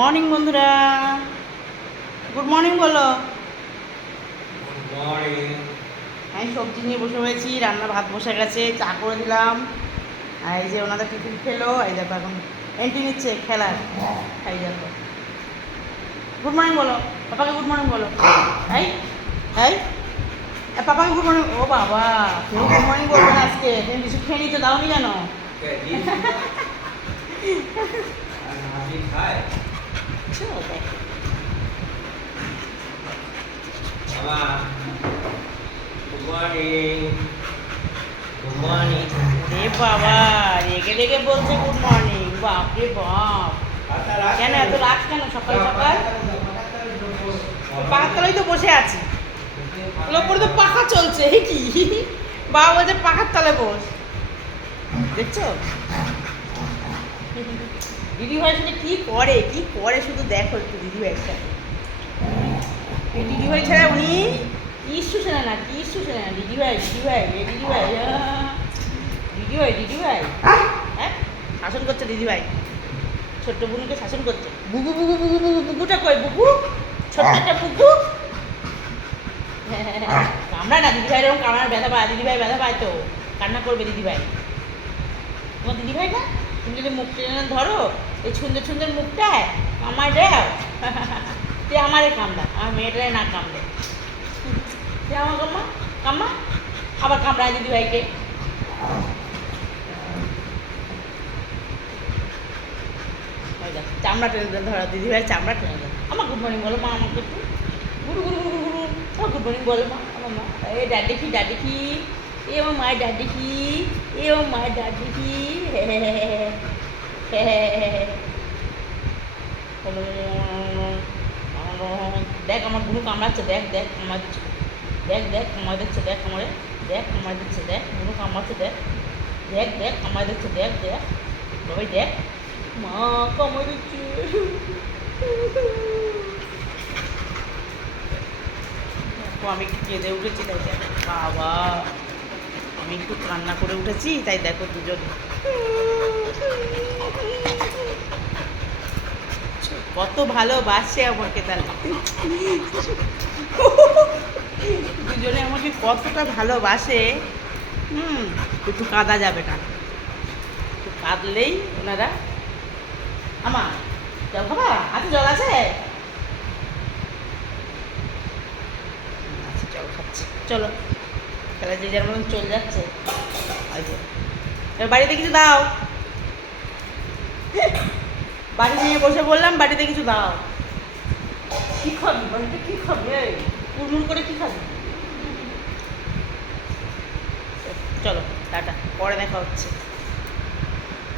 Morning বন্ধুরা, good morning বলো। আমি সবজি নিয়ে বসে হয়েছি, রান্না ভাত বসে গেছে, চা করে দিলাম। আর এই যে ওনাদের টিফিন খেলো, এই দেখো এখন এন্ট্রি নিচ্ছে খেলার। এই দেখো, গুড মর্নিং বলো, পাপাকে গুড মর্নিং বলো। এই এই পাপাকে গুড মর্নিং। ও বাবা, কেউ গুড মর্নিং বলবে না আজকে, তুমি কিছু খেয়ে নিতে দাওনি কেন? রে বাবা, রেগে রেগে বলছে গুড মর্নিং। বাপ রে বাপ, কেন এত রাগ কেন সকাল সকাল? পাখার তলায় তো বসে আছি, ওপরে তো পাখা চলছে। কি বাবা বলছে পাখার তলায় বস, দেখছো দিদি ভাইয়ের সাথে কি করে কি করে, শুধু দেখো একটু দিদি ভাইয়ের সাথে। দিদি ভাই ছাড়া উনি কিচ্ছু শোনে না, কিচ্ছু শোনে না। দিদি ভাই দিদি ভাই দিদি ভাই দিদি ভাই দিদি ভাই, হ্যাঁ শাসন করছে দিদি ভাই, ছোট্ট বুনুকে শাসন করছে। বুবু বুবু বুবু বুবু, বুবুটা কই বুবু, ছোট্ট একটা বুবু। কামড়া না দিদি ভাই, এরকম কামড়ার ব্যথা পায়, দিদি ভাই ব্যথা পায় তো কান্না করবে দিদি ভাই। তোমার দিদি ভাই না, তুমি যদি মুখ টেনে ধরো এই সুন্দর সুন্দর মুখটায় আমার দেও, তুই আমারে কামড়া, আমার মেয়েটারে না কামড়ে, তুই আমার কাম্মা কাম্মা, আবার কামড়ায় দিদি ভাইকে। চামড়া টেনে ধরো দিদি ভাইয়ের চামড়া টেনে ধরো। আমার গুড মর্নিং বলো মা, আমাকে একটু গুরু গুরু গুরু গুরু গুরু, আমার গুড মর্নিং বলো মা, আমার মা। এ ডাডি কি ডাডি কি, এ আমার মায়ের ডাডি কি, এ আমার মায়ের ডাডি কি। দেখ আমার গুরু কামড়াচ্ছে, দেখ দেখ কামড়া দিচ্ছে, দেখ দেখ কামড়া দিচ্ছে, দেখ কামড়ে, দেখ কামড়া দিচ্ছে, দেখ গুরু কামড়াচ্ছে, দেখ দেখ দেখ কামড়া দিচ্ছে, দেখ দেখ বাবাই দেখ মা কামড়া দিচ্ছে। আমি একটু কেঁদে উঠেছি, তাই দেখো বাবা, আমি একটু কান্না করে উঠেছি, তাই দেখো দুজন কত ভালোবাসে আমাকে, তাহলে দুজনে আমাকে কতটা ভালোবাসে। একটু কাঁদা যাবে না, একটু কাঁদলেই ওনারা আমার জল খাবা, হাতে জল আছে, জল খাচ্ছে। চলো তাহলে যে যার মতন চলে যাচ্ছে। বাড়িতে কিছু দাও, বাড়ি নিয়ে বসে বললাম বাড়িতে কিছু দাও। কি খাবি বাড়িতে, কি খাবি কুড়মুড় করে কি খাবি? চলো টাটা, পরে দেখা হচ্ছে।